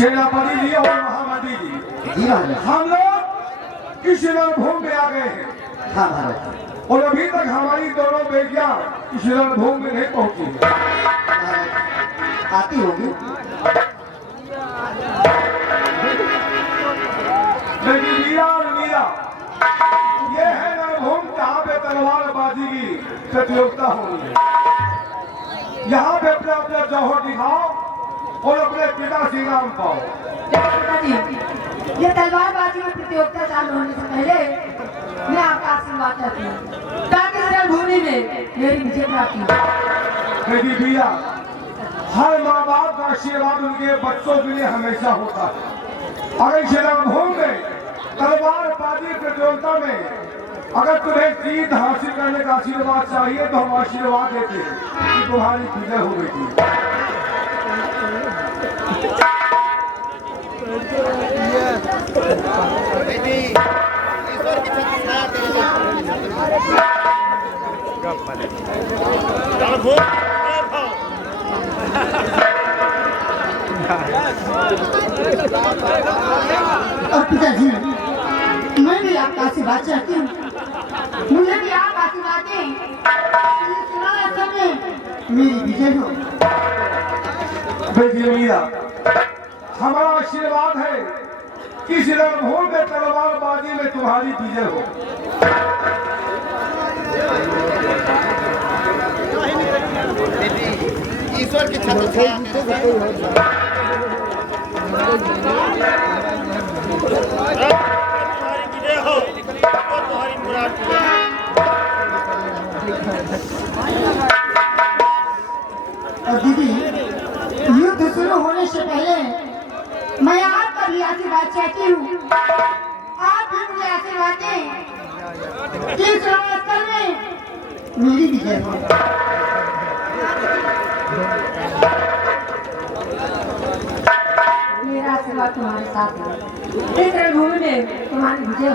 सेनापति जी और महामंत्री जी, हम लोग किसी रणभूमि में आ गए हैं। हाँ महाराज। और अभी तक हमारी दोनों बेटियां इस रणभूमि में नहीं पहुंची है। आती होगी। लेकिन मीरा और मीरा, ये है रणभूमि जहाँ पे तलवारबाजी की प्रतियोगिता होनी है। यहाँ पे अपना अपना जौहर दिखाओ और अपने पिता श्री राम पाओ। ये तलवारबाजी की प्रतियोगिता चालू होने से पहले मैं आपका आशीर्वाद चाहती हूँ ताकि इस रणभूमि में मेरी विजय प्राप्ति हो। लेकिन भैया, हर माँ बाप का आशीर्वाद उनके बच्चों के लिए हमेशा होता है। अगर इस रणभूमि में तलवारबाजी प्रतियोगिता में अगर तुम्हें जीत हासिल करने का आशीर्वाद चाहिए तो हम आशीर्वाद देते हैं कि तुम्हारी विजय हो बेटी। और पिताजी, मैं भी आपका आशीर्वाद चाहती हूँ। मुझे भी आप आशीर्वाद दें कि चुनाव समय मेरी विजय हो। बेटी मीरा, हमारा आशीर्वाद है कि इस रणभूमि में तलवारबाजी में तुम्हारी विजय हो। ईश्वर की छत्र और दीदी, युद्ध शुरू होने से पहले मैं आपका भी आशीर्वाद चाहती हूँ। आप भी मुझे आशीर्वाद दें कि इस रणस्थल में मेरी विजय हो। मेरा आशीर्वाद तुम्हारे साथ है। इस रणभूमि में तुम्हारी विजय हो।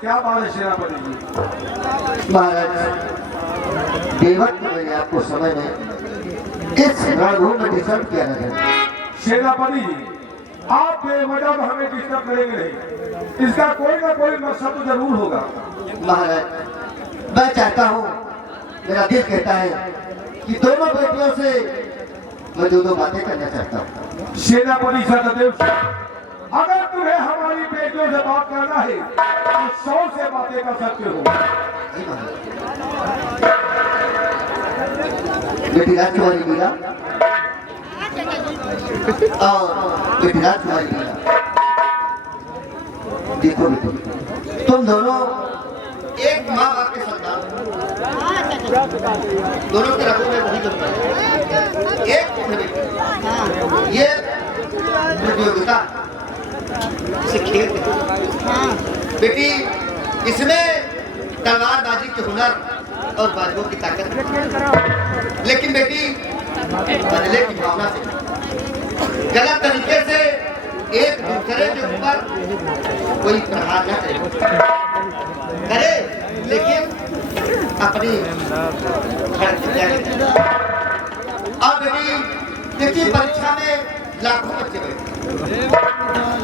क्या बात है सेनापति जी? महाराज, बेवक्त मैंने आपको समय में इस रणभूमि में डिस्टर्ब किया था। सेनापति जी, आप बेवजह तो हमें डिस्टर्ब करेंगे नहीं। इसका कोई ना कोई मकसद तो जरूर होगा। महाराज, मैं चाहता हूँ, मेरा दिल कहता है कि दोनों बेटियों से मैं दो बातें करना चाहता हूँ। सेनापति सतदेव, अगर तुम्हें हमारी बेटियों से बात करना है तो 100 से बातें कर सकते हो। बेटी राजकुमारी मीरा और बेटी राजकुमारी मीरा, देखो बेटी, तुम दोनों एक माँ बाप के संतान, दोनों के रखों में वही तुम एक बेटी। ये प्रतियोगिता से खेल बेटी, इसमें तलवारबाजी के हुनर और बाजुओं की ताकत, लेकिन बेटी बदले की भावना से गलत तरीके से एक दूसरे के ऊपर कोई प्रहार न करे, लेकिन अपनी और बेटी देखिए, परीक्षा में लाखों बच्चे बैठते,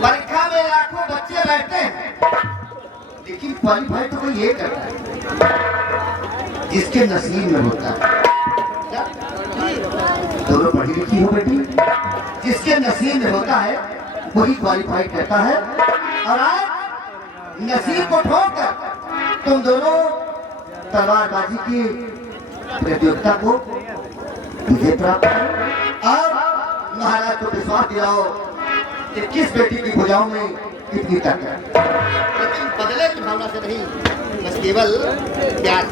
परीक्षा में लाखों बच्चे बैठते हैं, लेकिन क्वालिफाई तो कोई ये करता है जिसके नसीब में होता है। दोनों पढ़ी लिखी हो बेटी, जिसके नसीब में होता है वही क्वालिफाई करता है। और आज नसीब को छोड़कर तुम दोनों तलवारबाजी की प्रतियोगिता को विजय प्राप्त करो और महाराज को विश्वास दिलाओ कि किस बेटी की भुजाओं में कितनी ताकत, लेकिन बदले की भावना से नहीं, बस केवल प्यार।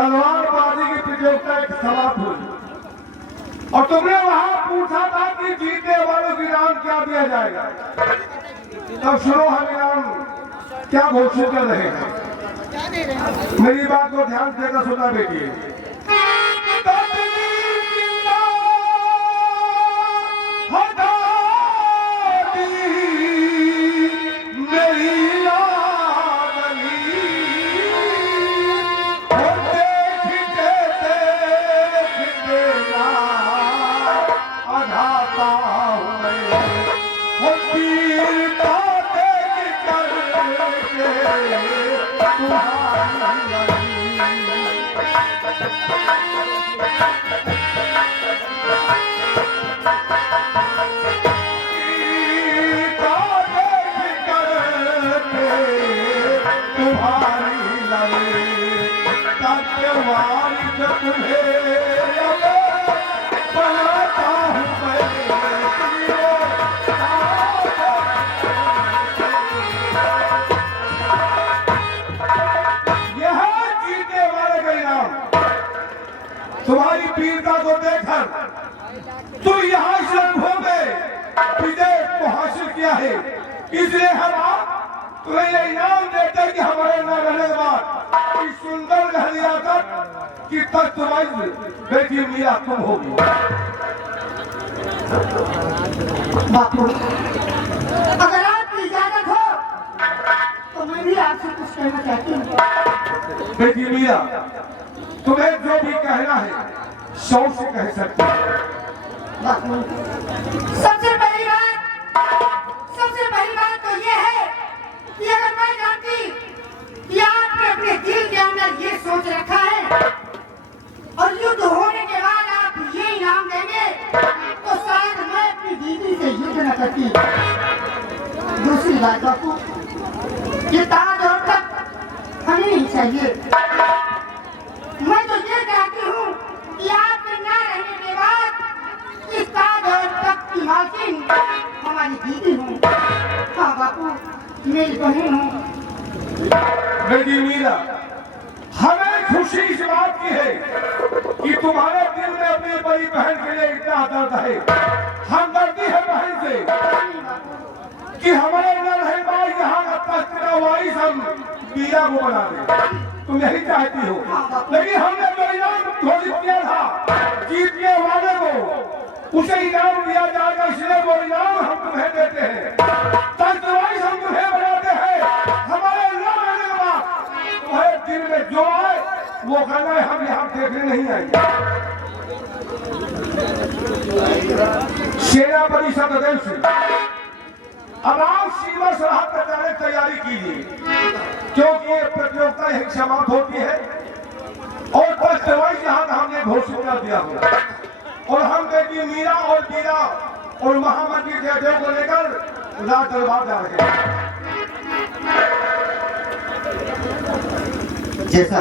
तलवारबाजी की प्रतियोगिता एक समाप्त हुई और तुमने वहां पूछा था कि जीतने वालों को इनाम क्या दिया जाएगा। तब सुनो हम इनाम क्या घोषित कर रहे हैं। मेरी बात को ध्यान देकर सुनना बेटी। तुम्हारी वीरता को देखकर तू यहाँ इस रणभूमि में विजय को हासिल किया है, इसलिए हम तुम्हें ये इनाम देते हैं कि हमारे न रहने के बाद इस सुंदर लहरियाकत की तख्तवाइज बेटी मीरा तुम होगी। बापू, अगर आपकी इजाजत हो तो मैं भी आपसे कुछ कहना चाहती हूँ। बेटी मीरा, तुम्हें जो भी कहना है शौक से कह सकते हो। सबसे पहली बात तो ये है कि अगर मैं जानती कि आपने अपने दिल के अंदर ये सोच रखा है और युद्ध होने के बाद आप ये इनाम देंगे तो शायद मैं अपनी दीदी से युद्ध न करती। दूसरी बात बापू, ये ताज और तक हमें नहीं चाहिए। मैं तो ये कहती हूँ कि आपके न रहने के बाद इस ताज और तख्त की मालकिन हमारी दीदी हूँ। हाँ बापू, मेरी बहन हूँ। बेटी मीरा, हमें खुशी इस बात की है कि तुम्हारे दिल में अपनी बड़ी बहन के लिए इतना दर्द है, हमदर्दी है बहन से कि हमारे न रहे बाद यहाँ का तख्त का वारिस हम मीरा को बना दे। तुम यही चाहती हो, लेकिन हमने जो इनाम घोषित किया था जीतने वाले को उसे इनाम दिया जाएगा, इसलिए वो इनाम हम तुम्हें देते हैं। तख्तवाइज हम तुम्हें बनाते हैं। हमारे न रहने के बाद तुम्हारे दिल में जो आए वो करना है, हम यहाँ देखने नहीं आएंगे। सेनापति सतदेव सिंह, अब आप सीमा सरहद पर जाने की तैयारी कीजिए, क्योंकि ये प्रतियोगिता यही समाप्त होती है और तख्तवाइज यहाँ का हमने घोषित कर दिया होगा और हम बेटी मीरा और बीरा और महामंत्री जयदेव को लेकर राज दरबार जा रहे हैं। जैसा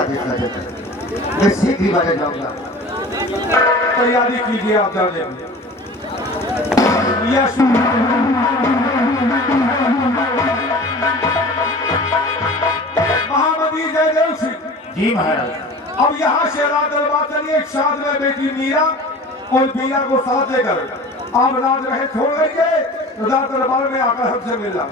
मैं शीघ्र ही बाहर जाऊंगा। तैयारी कीजिए आप जाने की। यश महामंत्री जयदेव सिंह जी महाराज। अब यहाँ से राज दरबार चलिए, साथ में बेटी मीरा और बीरा को साथ लेकर आप राज रहे छोड़ देंगे, राज दरबार में आकर हमसे मिलना।